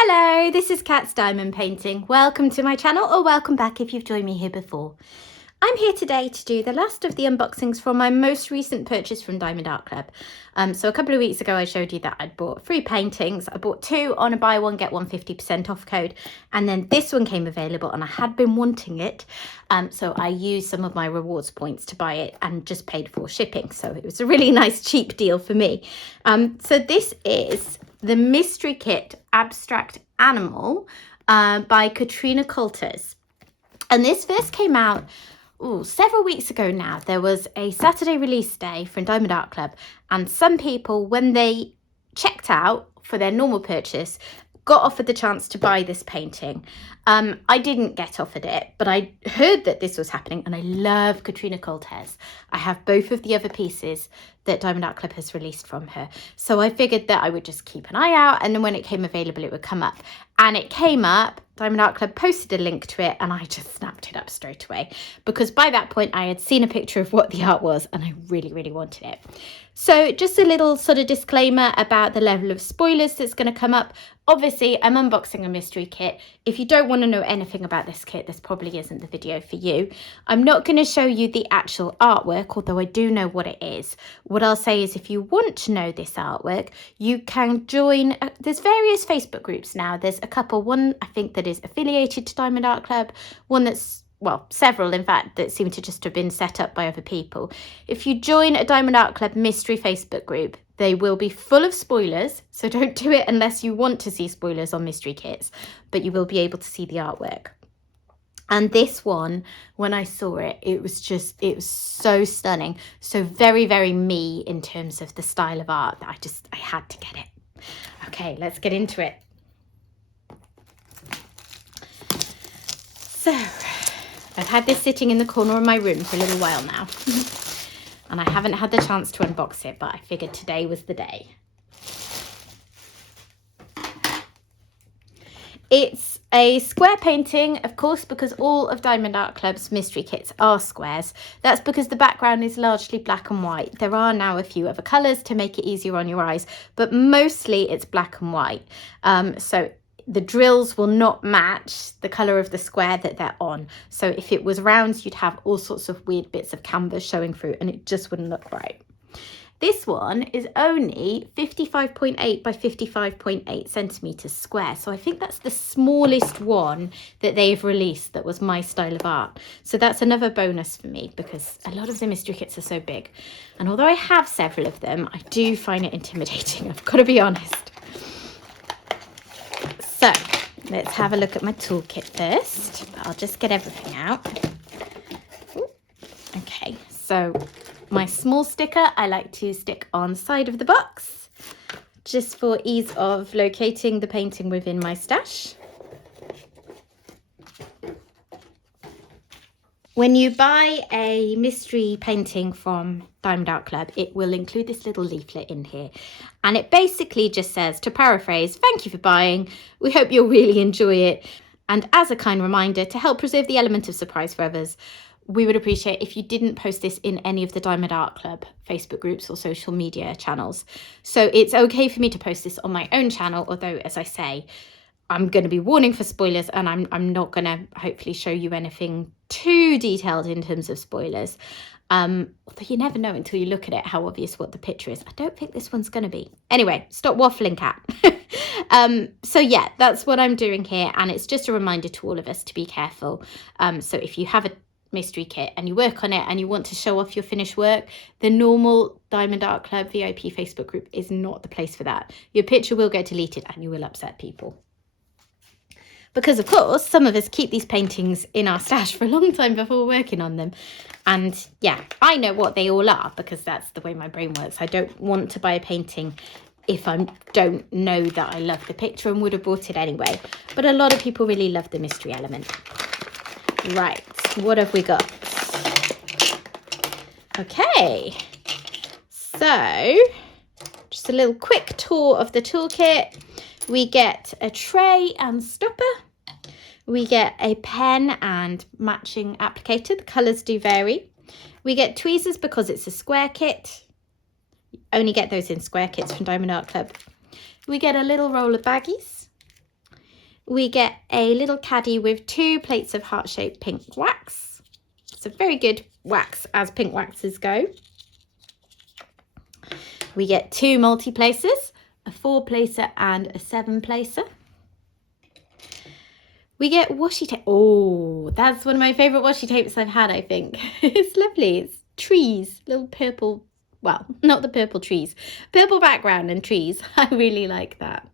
Hello, this is Cat's Diamond Painting. Welcome to my channel, or welcome back if you've joined me here before. I'm here today to do the last of the unboxings from my most recent purchase from Diamond Art Club. So a couple of weeks ago I showed you that I'd bought 3 paintings. I bought 2 on a buy one get one 50% off code, and then this one came available and I had been wanting it. So I used some of my rewards points to buy it and just paid for shipping. So it was a really nice cheap deal for me. So this is the Mystery Kit Abstract Animal by Katrina Koltes. And this first came out several weeks ago now. There was a Saturday release day from Diamond Art Club, and some people, when they checked out for their normal purchase, got offered the chance to buy this painting. I didn't get offered it, but I heard that this was happening, and I love Katrina Koltes. I have both of the other pieces that Diamond Art Club has released from her. So I figured that I would just keep an eye out, and then when it came available, it would come up. And it came up, Diamond Art Club posted a link to it, and I just snapped it up straight away, because by that point I had seen a picture of what the art was and I really, really wanted it. So just a little sort of disclaimer about the level of spoilers that's going to come up. Obviously, I'm unboxing a mystery kit. If you don't want to know anything about this kit, this probably isn't the video for you. I'm not going to show you the actual artwork, although I do know what it is. What I'll say is, if you want to know this artwork, you can join. There's various Facebook groups now. There's a couple. One, I think, that is affiliated to Diamond Art Club. One that's, well, several, in fact, that seem to just have been set up by other people. If you join a Diamond Art Club mystery Facebook group, they will be full of spoilers, so don't do it unless you want to see spoilers on mystery kits, but you will be able to see the artwork. And this one, when I saw it, it was so stunning. So very, very me in terms of the style of art that I had to get it. Okay, let's get into it. So I've had this sitting in the corner of my room for a little while now. And I haven't had the chance to unbox it, but I figured today was the day. It's a square painting, of course, because all of Diamond Art Club's mystery kits are squares. That's because the background is largely black and white. There are now a few other colours to make it easier on your eyes, but mostly it's black and white. So the drills will not match the colour of the square that they're on. So if it was round, you'd have all sorts of weird bits of canvas showing through, and it just wouldn't look right. This one is only 55.8 by 55.8 centimetres square. So I think that's the smallest one that they've released that was my style of art. So that's another bonus for me, because a lot of the mystery kits are so big. And although I have several of them, I do find it intimidating, I've got to be honest. So let's have a look at my toolkit first. I'll just get everything out. Ooh. Okay, so my small sticker I like to stick on the side of the box, just for ease of locating the painting within my stash. When you buy a mystery painting from Diamond Art Club, it will include this little leaflet in here. And it basically just says, to paraphrase, thank you for buying. We hope you'll really enjoy it. And as a kind reminder, to help preserve the element of surprise for others, we would appreciate if you didn't post this in any of the Diamond Art Club Facebook groups or social media channels. So it's okay for me to post this on my own channel, although, as I say, I'm going to be warning for spoilers, and I'm not going to hopefully show you anything too detailed in terms of spoilers. Although you never know until you look at it how obvious what the picture is. I don't think this one's going to be. Anyway, stop waffling, Cat. So yeah, that's what I'm doing here, and it's just a reminder to all of us to be careful. So if you have a mystery kit and you work on it and you want to show off your finished work, the normal Diamond Art Club VIP Facebook group is not the place for that. Your picture will get deleted and you will upset people. Because, of course, some of us keep these paintings in our stash for a long time before working on them. And, yeah, I know what they all are, because that's the way my brain works. I don't want to buy a painting if I don't know that I love the picture and would have bought it anyway. But a lot of people really love the mystery element. Right, what have we got? Okay, so just a little quick tour of the toolkit. We get a tray and stopper. We get a pen and matching applicator. The colours do vary. We get tweezers because it's a square kit. You only get those in square kits from Diamond Art Club. We get a little roll of baggies. We get a little caddy with 2 plates of heart-shaped pink wax. It's a very good wax as pink waxes go. We get 2 multi-placers, a 4-placer and a 7-placer. We get washi tape. Oh, that's one of my favourite washi tapes I've had, I think. It's lovely. It's trees, little purple, well, not the purple trees, purple background and trees. I really like that.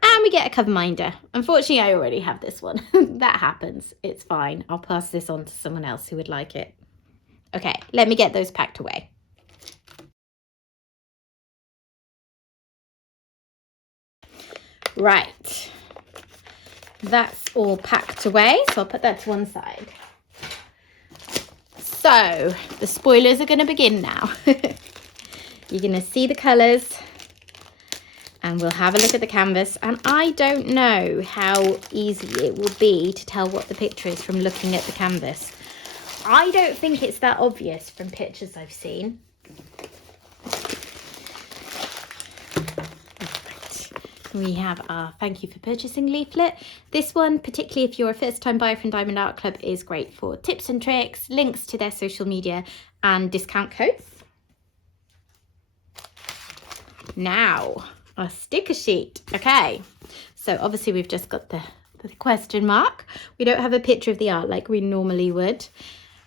And we get a cover minder. Unfortunately, I already have this one. That happens. It's fine. I'll pass this on to someone else who would like it. Okay, let me get those packed away. Right. That's all packed away, so I'll put that to one side. So the spoilers are going to begin now. You're going to see the colours and we'll have a look at the canvas, and I don't know how easy it will be to tell what the picture is from looking at the canvas. I don't think it's that obvious from pictures I've seen. We have our thank you for purchasing leaflet. This one, particularly if you're a first time buyer from Diamond Art Club, is great for tips and tricks, links to their social media and discount codes. Now, our sticker sheet. Okay, so obviously we've just got the question mark. We don't have a picture of the art like we normally would.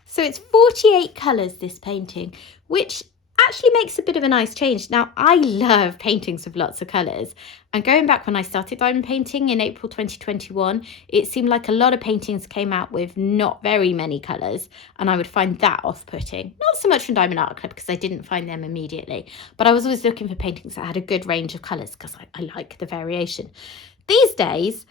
So it's 48 colours, this painting, which actually makes a bit of a nice change. Now, I love paintings with lots of colours, and going back when I started diamond painting in April 2021, it seemed like a lot of paintings came out with not very many colours, and I would find that off-putting. Not so much from Diamond Art Club because I didn't find them immediately, but I was always looking for paintings that had a good range of colours because I like the variation. These days,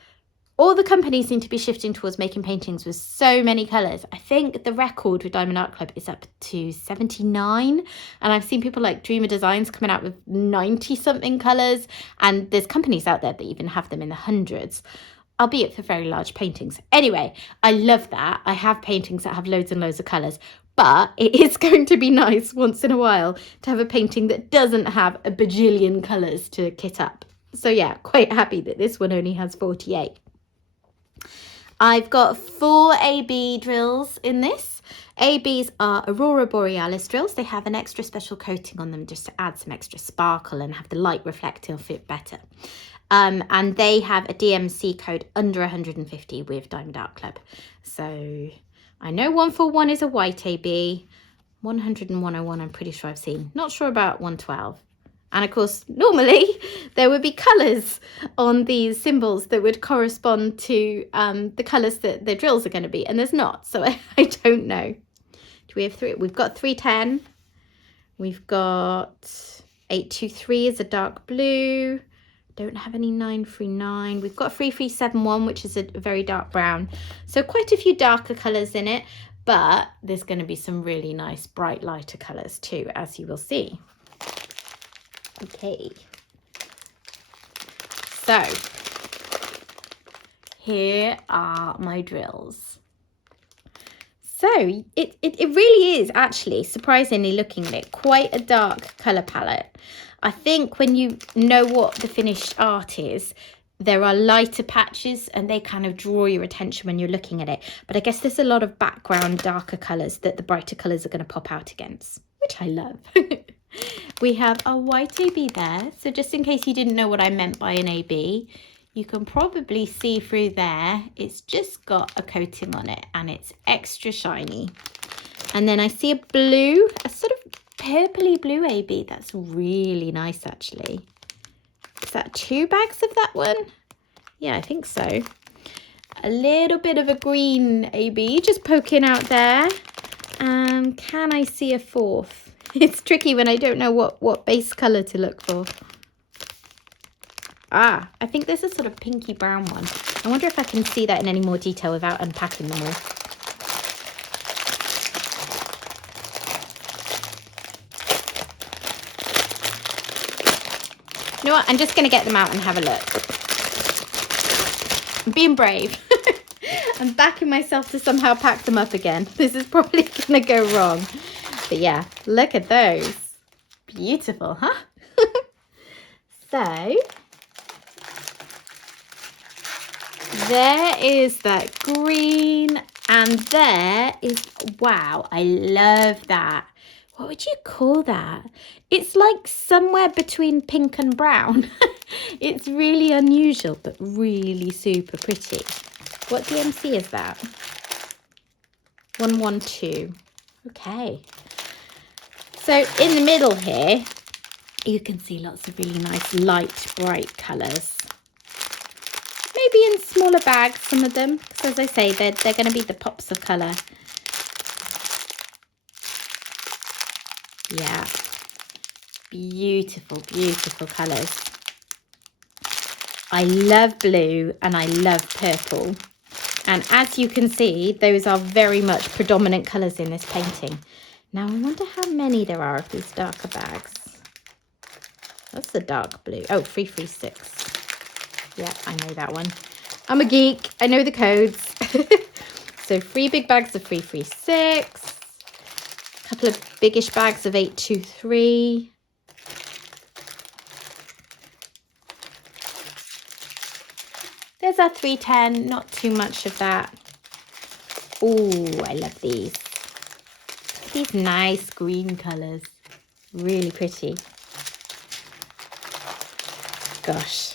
all the companies seem to be shifting towards making paintings with so many colours. I think the record with Diamond Art Club is up to 79. And I've seen people like Dreamer Designs coming out with 90 something colours. And there's companies out there that even have them in the hundreds, albeit for very large paintings. Anyway, I love that. I have paintings that have loads and loads of colours. But it is going to be nice once in a while to have a painting that doesn't have a bajillion colours to kit up. So yeah, quite happy that this one only has 48. I've got 4 AB drills in this. ABs are Aurora Borealis drills. They have an extra special coating on them just to add some extra sparkle and have the light reflect off it better. And they have a DMC code under 150 with Diamond Art Club. So I know 141 is a white AB. 100 and 101 I'm pretty sure I've seen. Not sure about 112. And of course, normally there would be colours on these symbols that would correspond to the colours that the drills are going to be. And there's not, so I don't know. Do we have 3? We've got 310. We've got 823 is a dark blue. Don't have any 939. We've got 3371, which is a very dark brown. So quite a few darker colours in it. But there's going to be some really nice bright lighter colours too, as you will see. Okay, so here are my drills. So it really is actually, surprisingly looking at it, quite a dark colour palette. I think when you know what the finished art is, there are lighter patches and they kind of draw your attention when you're looking at it. But I guess there's a lot of background darker colours that the brighter colours are going to pop out against, which I love. We have a white AB there, so just in case you didn't know what I meant by an AB, you can probably see through there, it's just got a coating on it and it's extra shiny. And then I see a blue, a sort of purpley blue AB, that's really nice actually. Is that 2 bags of that one? Yeah, I think so. A little bit of a green AB just poking out there. Can I see a 4th? It's tricky when I don't know what base colour to look for. Ah, I think there's a sort of pinky brown one. I wonder if I can see that in any more detail without unpacking them all. You know what? I'm just going to get them out and have a look. I'm being brave. I'm backing myself to somehow pack them up again. This is probably going to go wrong. But yeah, look at those. Beautiful, huh? So, There is that green, and there is, wow, I love that. What would you call that? It's like somewhere between pink and brown. It's really unusual, but really super pretty. What DMC is that? 112. Okay. So in the middle here, you can see lots of really nice light, bright colours. Maybe in smaller bags, some of them, because as I say, they're going to be the pops of colour. Yeah, beautiful, beautiful colours. I love blue and I love purple. And as you can see, those are very much predominant colours in this painting. Now, I wonder how many there are of these darker bags. That's the dark blue. Oh, 336. Yeah, I know that one. I'm a geek. I know the codes. So 3 big bags of 336. A couple of biggish bags of 823. There's our 310. Not too much of that. Oh, I love these. These nice green colours. Really pretty. Gosh.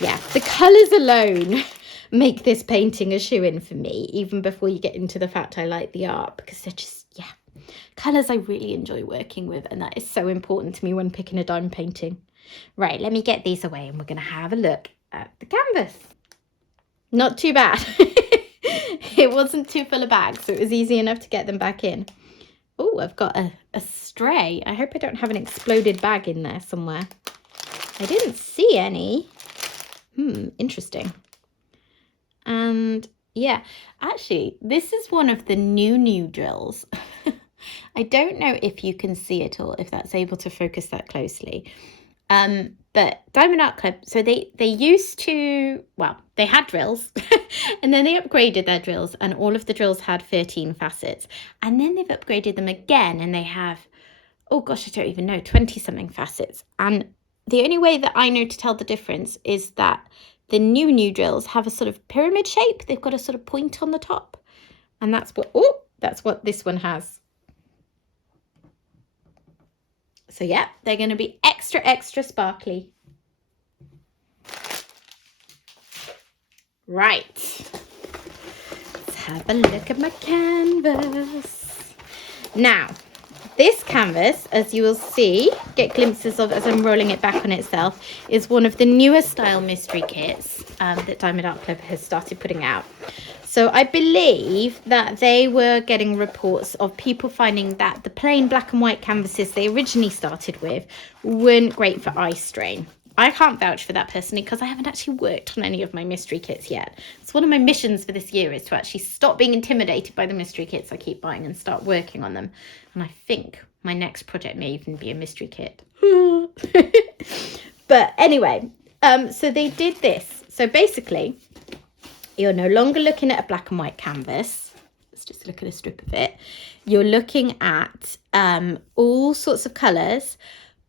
Yeah, the colours alone make this painting a shoo-in for me, even before you get into the fact I like the art, because they're just, yeah, colours I really enjoy working with, and that is so important to me when picking a diamond painting. Right, let me get these away and we're going to have a look at the canvas. Not too bad. It wasn't too full of bags, so it was easy enough to get them back in. Oh, I've got a stray. I hope I don't have an exploded bag in there somewhere. I didn't see any. Interesting. And yeah, actually, this is one of the new drills. I don't know if you can see it or if that's able to focus that closely. But Diamond Art Club, so they used to, well, they had drills and then they upgraded their drills, and all of the drills had 13 facets. And then they've upgraded them again and they have, oh gosh, I don't even know, 20 something facets. And the only way that I know to tell the difference is that the new drills have a sort of pyramid shape. They've got a sort of point on the top. And that's what this one has. So yeah, they're going to be extra sparkly. Right. Let's have a look at my canvas. Now, this canvas, as you will see, get glimpses of as I'm rolling it back on itself, is one of the newer style mystery kits that Diamond Art Club has started putting out. So I believe that they were getting reports of people finding that the plain black and white canvases they originally started with weren't great for eye strain. I can't vouch for that personally because I haven't actually worked on any of my mystery kits yet. It's one of my missions for this year is to actually stop being intimidated by the mystery kits I keep buying and start working on them. And I think my next project may even be a mystery kit. But anyway, so they did this. So basically, you're no longer looking at a black and white canvas. Let's just look at a strip of it. You're looking at all sorts of colours,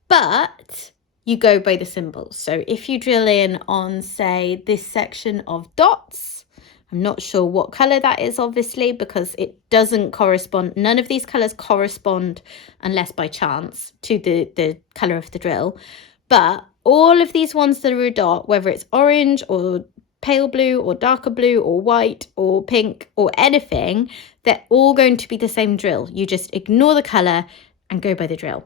but you go by the symbols. So if you drill in on, say, this section of dots, I'm not sure what colour that is, obviously, because it doesn't correspond. None of these colours correspond, unless by chance, to the colour of the drill. But all of these ones that are a dot, whether it's orange or pale blue or darker blue or white or pink or anything, they're all going to be the same drill. You just ignore the colour and go by the drill.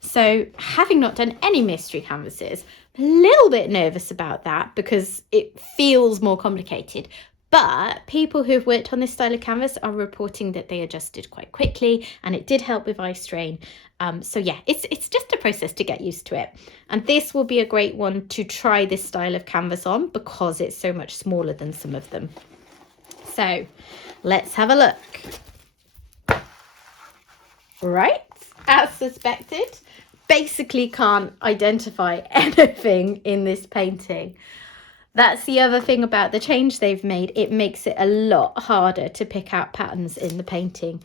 So having not done any mystery canvases, a little bit nervous about that because it feels more complicated. But people who've worked on this style of canvas are reporting that they adjusted quite quickly and it did help with eye strain. So yeah, it's just a process to get used to it. And this will be a great one to try this style of canvas on because it's so much smaller than some of them. So let's have a look. Right, as suspected, basically can't identify anything in this painting. That's the other thing about the change they've made. It makes it a lot harder to pick out patterns in the painting.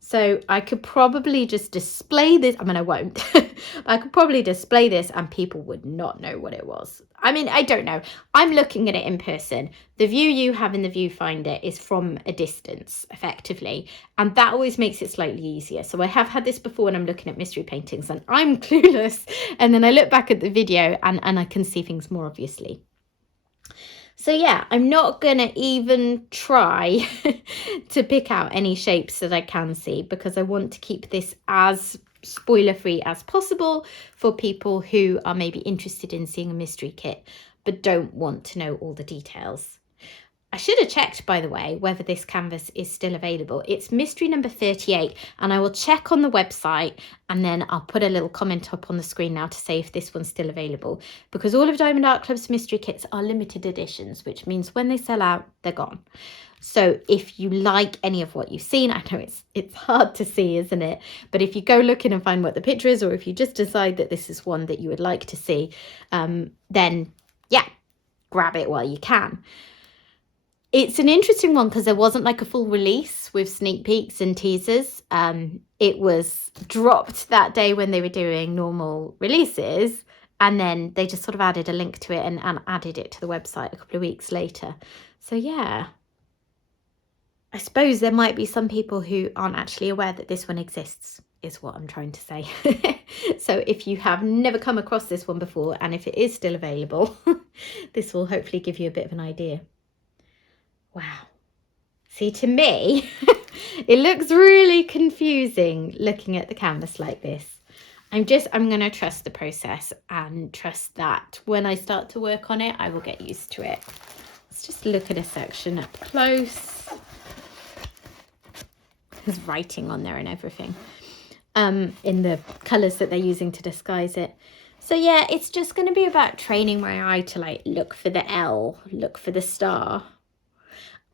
So I could probably just display this. I mean, I won't. But I could probably display this and people would not know what it was. I mean, I don't know. I'm looking at it in person. The view you have in the viewfinder is from a distance, effectively. And that always makes it slightly easier. So I have had this before when I'm looking at mystery paintings and I'm clueless. And then I look back at the video and I can see things more obviously. So yeah, I'm not going to even try to pick out any shapes that I can see because I want to keep this as spoiler free as possible for people who are maybe interested in seeing a mystery kit but don't want to know all the details. I should have checked, by the way, whether this canvas is still available. It's mystery number 38, and I will check on the website and then I'll put a little comment up on the screen now to say if this one's still available, because all of Diamond Art Club's mystery kits are limited editions, which means when they sell out, they're gone. So if you like any of what you've seen, I know it's hard to see, isn't it? But if you go looking and find what the picture is, or if you just decide that this is one that you would like to see, then yeah, grab it while you can. It's an interesting one because there wasn't like a full release with sneak peeks and teasers. It was dropped that day when they were doing normal releases, and then they just sort of added a link to it and added it to the website a couple of weeks later. So yeah, I suppose there might be some people who aren't actually aware that this one exists, is what I'm trying to say. So if you have never come across this one before, and if it is still available, this will hopefully give you a bit of an idea. Wow. See, to me, it looks really confusing looking at the canvas like this. I'm going to trust the process and trust that when I start to work on it, I will get used to it. Let's just look at a section up close. There's writing on there and everything, in the colours that they're using to disguise it. So yeah, it's just going to be about training my eye to like look for the L, look for the star.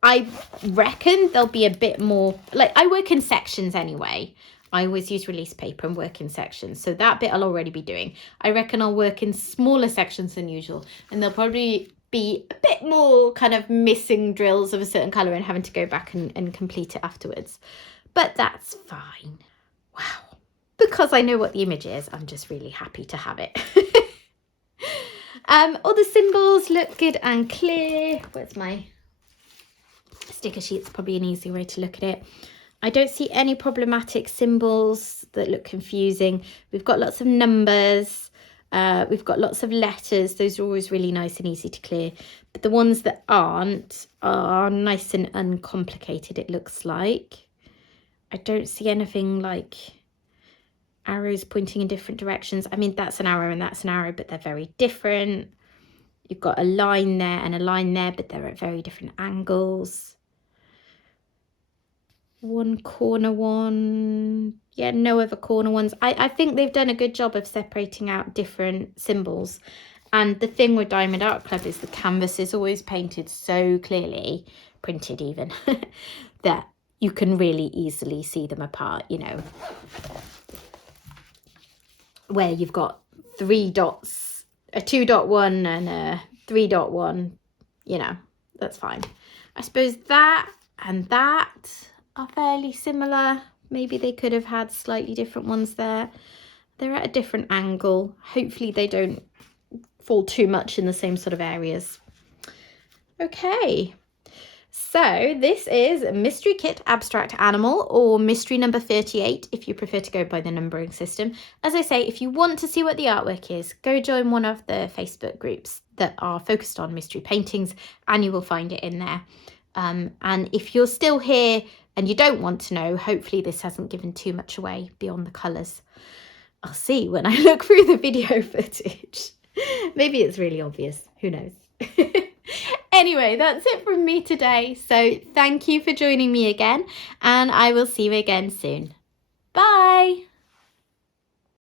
I reckon there'll be a bit more, like I work in sections anyway. I always use release paper and work in sections. So that bit I'll already be doing. I reckon I'll work in smaller sections than usual. And there'll probably be a bit more kind of missing drills of a certain colour and having to go back and complete it afterwards. But that's fine. Wow. Because I know what the image is, I'm just really happy to have it. All the symbols look good and clear. Where's my sticker sheet's probably an easier way to look at it. I don't see any problematic symbols that look confusing. We've got lots of numbers. We've got lots of letters. Those are always really nice and easy to clear. But the ones that aren't are nice and uncomplicated, it looks like. I don't see anything like arrows pointing in different directions. I mean, that's an arrow and that's an arrow, but they're very different. You've got a line there and a line there, but they're at very different angles. One corner one, yeah, no other corner ones. I think they've done a good job of separating out different symbols. And the thing with Diamond Art Club is the canvas is always painted so clearly, printed even, that you can really easily see them apart, you know. Where you've got 3 dots, a 2.1 and a 3.1, you know, that's fine. I suppose that and that are fairly similar. Maybe they could have had slightly different ones there. They're at a different angle. Hopefully they don't fall too much in the same sort of areas. Okay, so this is Mystery Kit Abstract Animal, or mystery number 38 if you prefer to go by the numbering system. As I say, if you want to see what the artwork is, go join one of the Facebook groups that are focused on mystery paintings and you will find it in there. And if you're still here and you don't want to know, hopefully this hasn't given too much away beyond the colours. I'll see when I look through the video footage. Maybe it's really obvious, who knows. Anyway, that's it from me today. So thank you for joining me again, and I will see you again soon. Bye.